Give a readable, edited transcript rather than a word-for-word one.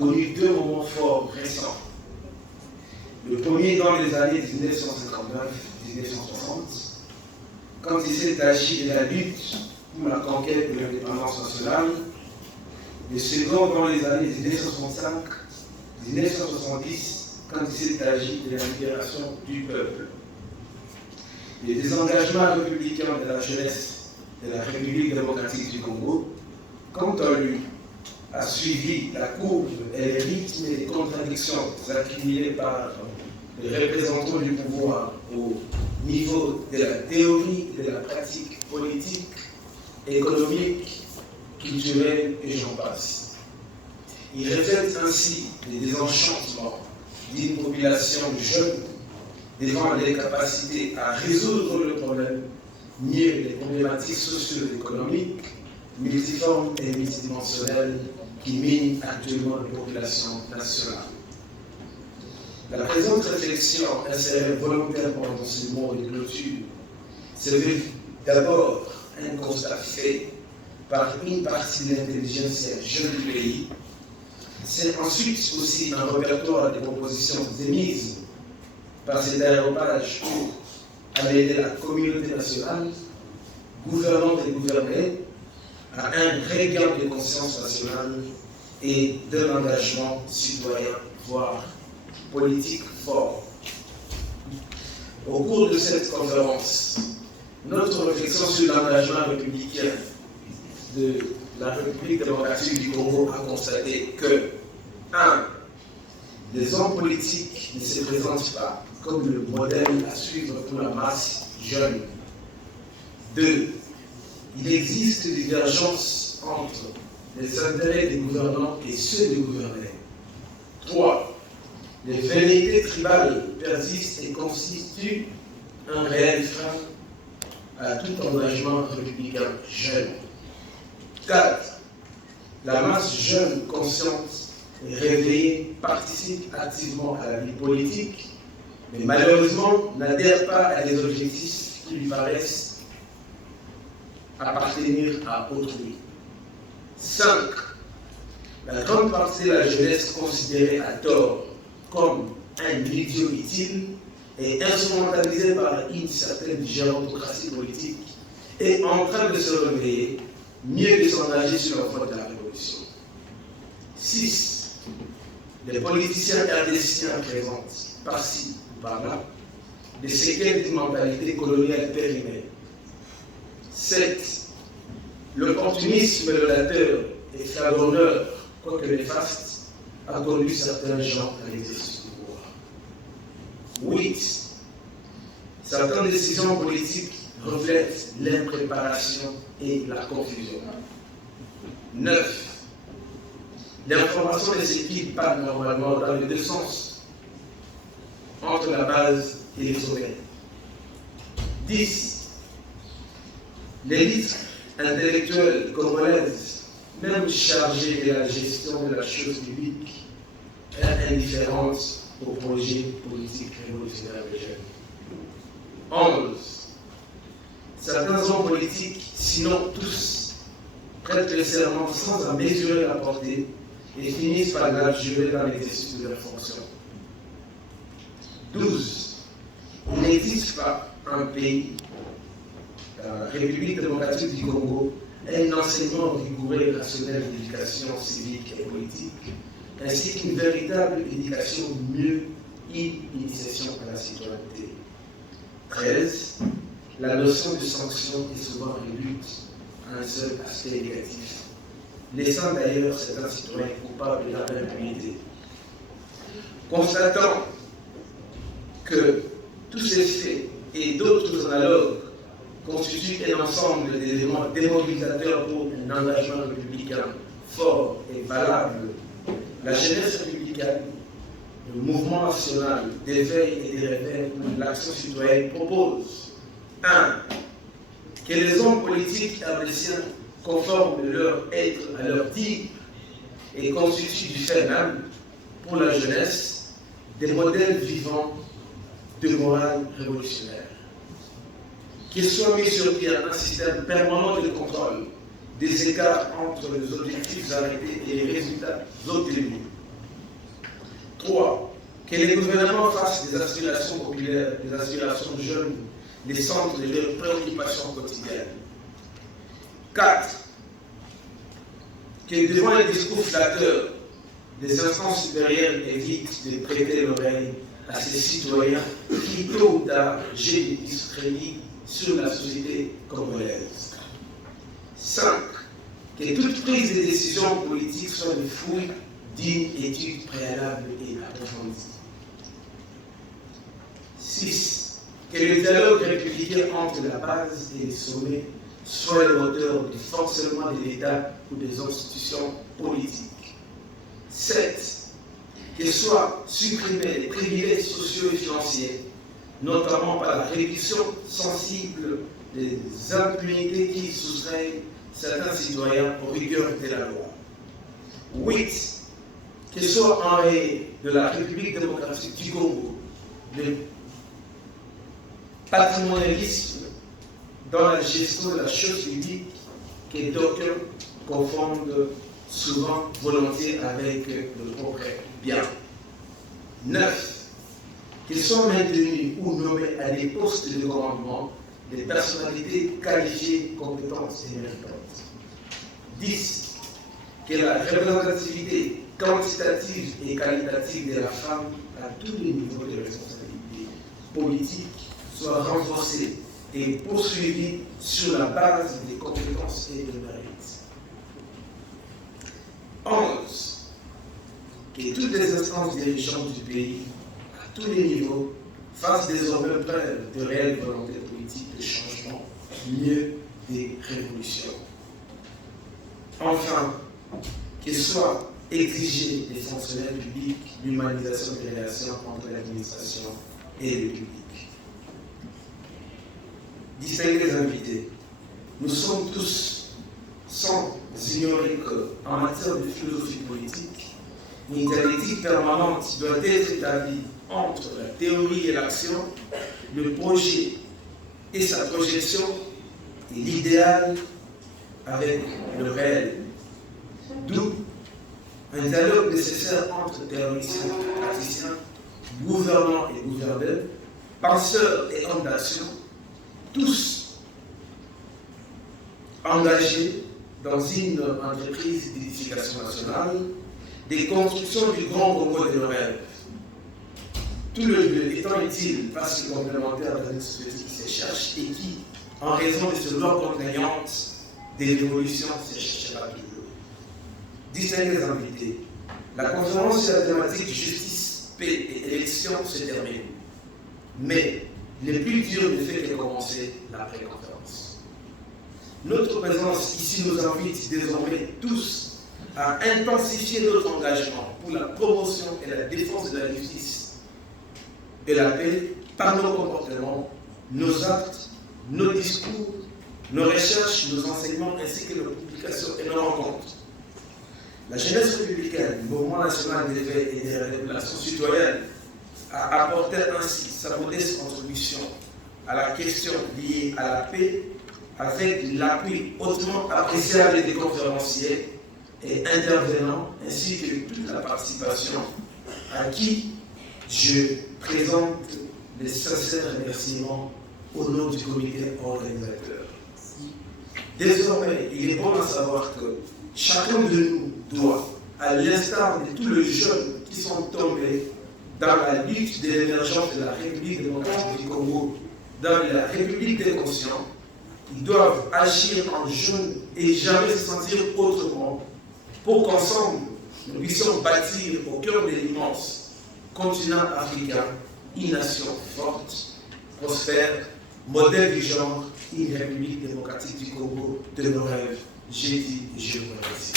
connu deux moments forts récents. Le premier dans les années 1959-1960, quand il s'est agi de la lutte pour la conquête de l'indépendance nationale. Le second dans les années 1965-1970, quand il s'est agi de la libération du peuple. Les désengagements républicains de la jeunesse de la République démocratique du Congo, quant à lui, a suivi la courbe et les rythmes et les contradictions accumulées par les représentants du pouvoir au niveau de la théorie et de la pratique politique, économique, culturelle et j'en passe. Il reflète ainsi les désenchantements d'une population jeune devant l'incapacité à résoudre le problème, mieux les problématiques socio-économiques, multiformes et multidimensionnelles qui minent actuellement les populations nationales. La présente réflexion insérée volontairement dans ce mot de clôture se veut d'abord un constat fait par une partie de l'intelligence jeune du pays. C'est ensuite aussi un répertoire de propositions émises par cet aéropage pour amener la communauté nationale, gouvernante et gouvernée, à un regain de conscience nationale et d'un engagement citoyen, voire politique fort. Au cours de cette conférence, notre réflexion sur l'engagement républicain de la République démocratique du Congo a constaté que 1. Les hommes politiques ne se présentent pas comme le modèle à suivre pour la masse jeune. 2. Il existe des divergences entre les intérêts des gouvernants et ceux des gouvernés. 3. Les velléités tribales persistent et constituent un réel frein à tout engagement républicain jeune. 4. La masse jeune consciente et réveillée participe activement à la vie politique, mais malheureusement n'adhère pas à des objectifs qui lui paraissent appartenir à autrui. 5. La grande partie de la jeunesse considérée à tort comme un idiot utile et instrumentalisée par une certaine gérontocratie politique est en train de se réveiller, mieux de s'engager sur la voie de la révolution. 6. Les politiciens clandestins présentent, par-ci ou par-là, des séquelles d'une mentalité coloniale périmée. 7. L'opportunisme relateur et flagronneur, quoique néfaste, a conduit certains gens à l'exercice du pouvoir. 8. Certaines décisions politiques reflètent l'impréparation et la confusion. 9. L'information des équipes part normalement dans les deux sens, entre la base et les sommets. 10. L'élite intellectuelle congolaise, même chargée de la gestion de la chose publique, est indifférente au projet politique révolutionnaire des jeunes. 11. Certains hommes politiques, sinon tous, prêtent le serment sans en mesurer la portée et finissent par l'abjurer dans l'exercice de leurs fonctions. 12. Il n'existe pas un pays, la République démocratique du Congo, un enseignement rigoureux et rationnel d'éducation civique et politique, ainsi qu'une véritable éducation mieux, une initiation à la citoyenneté. 13. La notion de sanction est souvent réduite à un seul aspect négatif, laissant d'ailleurs certains citoyens coupables de la impunité. Constatant que tous ces faits et d'autres analogues constituent un ensemble d'éléments démobilisateurs pour un engagement républicain fort et valable, la jeunesse républicaine, le mouvement national d'éveil et de réveil pour l'action citoyenne propose 1. Que les hommes politiques américains conforment leur être à leur dire et constituent du fait même, pour la jeunesse, des modèles vivants de morale révolutionnaire. Qu'il soit mis sur pied un système permanent de contrôle des écarts entre les objectifs arrêtés et les résultats obtenus, 3. Que les gouvernements fassent des aspirations populaires, des aspirations jeunes, les centres de leurs préoccupations quotidiennes. 4. Que devant les discours flatteurs, les instances supérieures évitent de prêter l'oreille à ces citoyens qui, tôt ou tard, jettent des discrédits sur la société congolaise. 5. Que toute prise de décision politique soit le fruit d'une étude préalable et approfondie. 6. Que le dialogue républicain entre la base et les sommets soit le moteur du fonctionnement de l'État ou des institutions politiques. 7. Que soient supprimés les privilèges sociaux et financiers, notamment par la réduction sensible des impunités qui soustraient certains citoyens aux rigueurs de la loi. 8. Que soit enrayé de la République démocratique du Congo le patrimonialisme dans la gestion de la chose publique que d'aucuns confondent souvent volontiers avec le propre bien. 9. Qu'ils soient maintenus ou nommés à des postes de commandement des personnalités qualifiées, compétentes et méritantes. 10. Que la représentativité quantitative et qualitative de la femme à tous les niveaux de responsabilité politique soit renforcée et poursuivie sur la base des compétences et des mérites. 11. Que toutes les instances dirigeantes du pays, à tous les niveaux, fassent désormais preuve de réelle volonté politique de changement, mieux des révolutions. Enfin, qu'il soit exigé des fonctionnaires publics l'humanisation des relations entre l'administration et le public. Distingués invités, nous sommes tous sans ignorer qu'en matière de philosophie politique, une dialectique permanente doit être établie entre la théorie et l'action, le projet et sa projection, et l'idéal avec le réel. D'où un dialogue nécessaire entre théoriciens, praticiens, gouvernants et gouverneurs, penseurs et hommes d'action, tous engagés dans une entreprise d'édification nationale, des constructions du grand Congo de nos rêves. Tout le lieu étant utile parce que complémentaire dans une société qui se cherche et qui, en raison de ce loi contraignante, des révolutions se cherchera toujours. Distingués invités, la conférence sur la thématique justice, paix et élection se termine. Mais le plus dur ne fait que commencer l'après-conférence. Notre présence ici nous invite désormais tous à intensifier notre engagement pour la promotion et la défense de la justice et la paix par nos comportements, nos actes, nos discours, nos recherches, nos enseignements ainsi que nos publications et nos rencontres. La jeunesse républicaine, mouvement national d'éveil et de révélation citoyenne, a apporté ainsi sa modeste contribution à la question liée à la paix avec l'appui hautement appréciable des conférenciers et intervenants ainsi que toute la participation à qui je présente les sincères remerciements au nom du comité organisateur. Désormais, il est bon à savoir que chacun de nous doit, à l'instar de tous les jeunes qui sont tombés dans la lutte de l'émergence de la République démocratique du Congo, dans la République des conscients, ils doivent agir en jeunes et jamais se sentir autrement pour qu'ensemble, nous puissions bâtir au cœur de l'immense continent africain une nation forte, prospère, modèle du genre, une République démocratique du Congo de nos rêves. J'ai dit et je vous remercie.